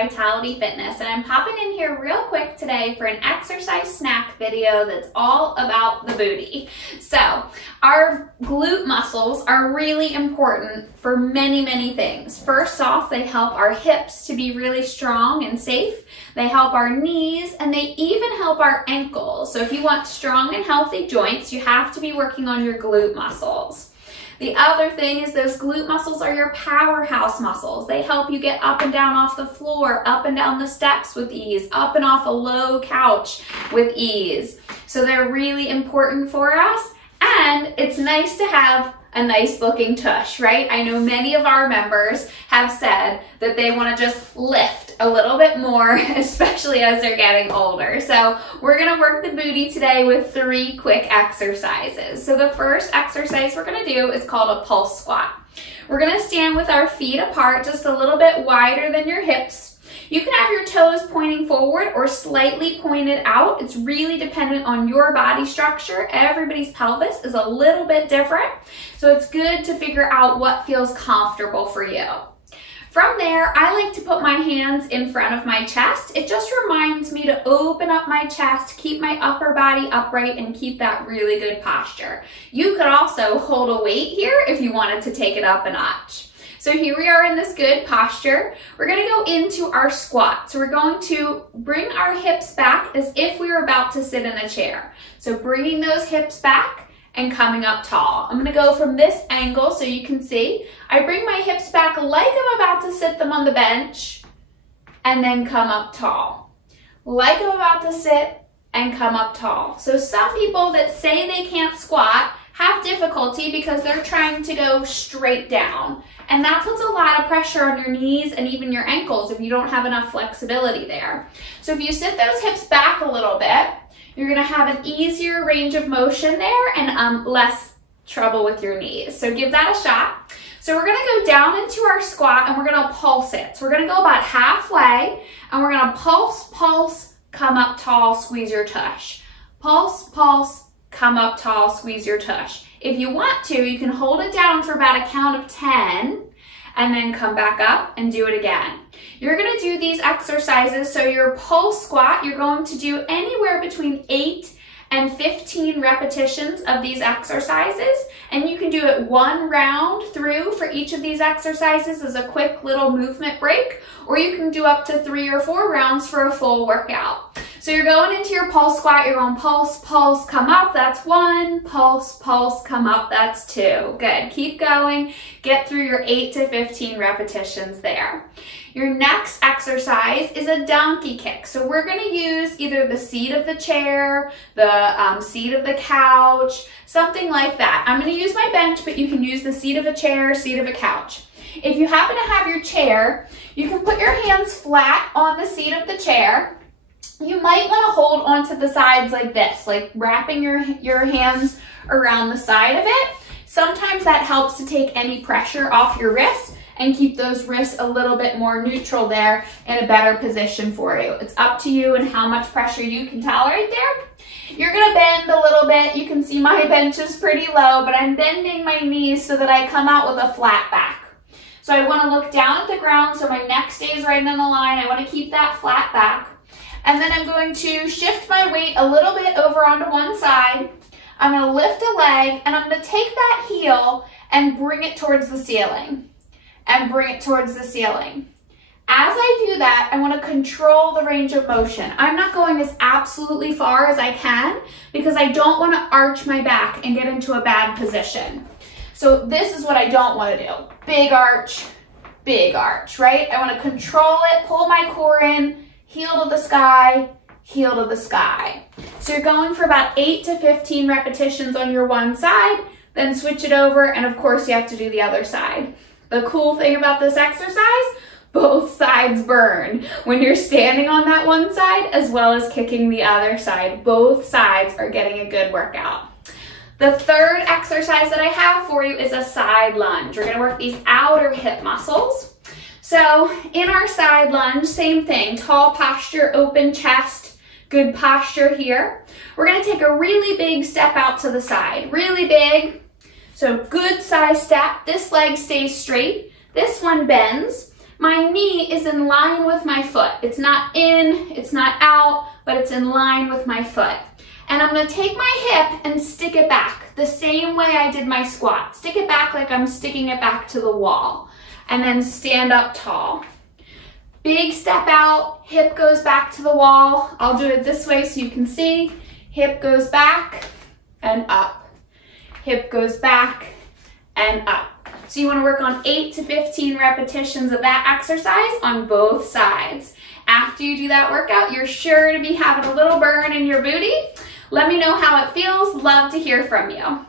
Vitality Fitness, and I'm popping in here real quick today for an exercise snack video that's all about the booty. So our glute muscles are really important for many things. First off, they help our hips to be really strong and safe. They help our knees, and they even help our ankles. So if you want strong and healthy joints, you have to be working on your glute muscles. The other thing is those glute muscles are your powerhouse muscles. They help you get up and down off the floor, up and down the steps with ease, up and off a low couch with ease. So they're really important for us, and it's nice to have a nice looking tush, right? I know many of our members have said that they want to just lift a little bit more, especially as they're getting older. So we're going to work the booty today with 3 quick exercises. So the first exercise we're going to do is called a pulse squat. We're going to stand with our feet apart, just a little bit wider than your hips. You can have your toes pointing forward or slightly pointed out. It's really dependent on your body structure. Everybody's pelvis is a little bit different, so it's good to figure out what feels comfortable for you. From there, I like to put my hands in front of my chest. It just reminds me to open up my chest, keep my upper body upright, and keep that really good posture. You could also hold a weight here if you wanted to take it up a notch. So here we are in this good posture. We're gonna go into our squat. So we're going to bring our hips back as if we were about to sit in a chair. So bringing those hips back and coming up tall. I'm gonna go from this angle so you can see. I bring my hips back like I'm about to sit them on the bench and then come up tall. Like I'm about to sit and come up tall. So some people that say they can't squat have difficulty because they're trying to go straight down. And that puts a lot of pressure on your knees and even your ankles if you don't have enough flexibility there. So if you sit those hips back a little bit, you're gonna have an easier range of motion there and less trouble with your knees. So give that a shot. So we're gonna go down into our squat and we're gonna pulse it. So we're gonna go about halfway and we're gonna pulse, pulse, come up tall, squeeze your tush. Pulse, pulse, come up tall, squeeze your tush. If you want to, you can hold it down for about a count of 10 and then come back up and do it again. You're gonna do these exercises, so your pulse squat, you're going to do anywhere between 8 and 15 repetitions of these exercises, and you can do it 1 round through for each of these exercises as a quick little movement break, or you can do up to 3 or 4 rounds for a full workout. So you're going into your pulse squat, you're going pulse, pulse, come up, that's 1, pulse, pulse, come up, that's 2. Good, keep going, get through your 8 to 15 repetitions there. Your next exercise is a donkey kick. So we're gonna use either the seat of the chair, the seat of the couch, something like that. I'm gonna use my bench, but you can use the seat of a chair, seat of a couch. If you happen to have your chair, you can put your hands flat on the seat of the chair. You might wanna hold onto the sides like this, like wrapping your hands around the side of it. Sometimes that helps to take any pressure off your wrists and keep those wrists a little bit more neutral there in a better position for you. It's up to you and how much pressure you can tolerate there. You're gonna bend a little bit. You can see my bench is pretty low, but I'm bending my knees so that I come out with a flat back. So I wanna look down at the ground so my neck stays right on the line. I wanna keep that flat back. And then I'm going to shift my weight a little bit over onto one side. I'm gonna lift a leg and I'm gonna take that heel and bring it towards the ceiling. And bring it towards the ceiling. As I do that, I want to control the range of motion. I'm not going as absolutely far as I can because I don't want to arch my back and get into a bad position. So this is what I don't want to do. Big arch, right? I want to control it, pull my core in, heel to the sky, heel to the sky. So you're going for about 8 to 15 repetitions on your one side, then switch it over, and of course you have to do the other side. The cool thing about this exercise, both sides burn. When you're standing on that one side as well as kicking the other side, both sides are getting a good workout. The third exercise that I have for you is a side lunge. We're gonna work these outer hip muscles. So in our side lunge, same thing, tall posture, open chest, good posture here. We're gonna take a really big step out to the side, really big. So good size step, this leg stays straight, this one bends, my knee is in line with my foot. It's not in, it's not out, but it's in line with my foot. And I'm gonna take my hip and stick it back the same way I did my squat. Stick it back like I'm sticking it back to the wall. And then stand up tall. Big step out, hip goes back to the wall. I'll do it this way so you can see. Hip goes back and up. Hip goes back and up. So you want to work on 8 to 15 repetitions of that exercise on both sides. After you do that workout, you're sure to be having a little burn in your booty. Let me know how it feels. Love to hear from you.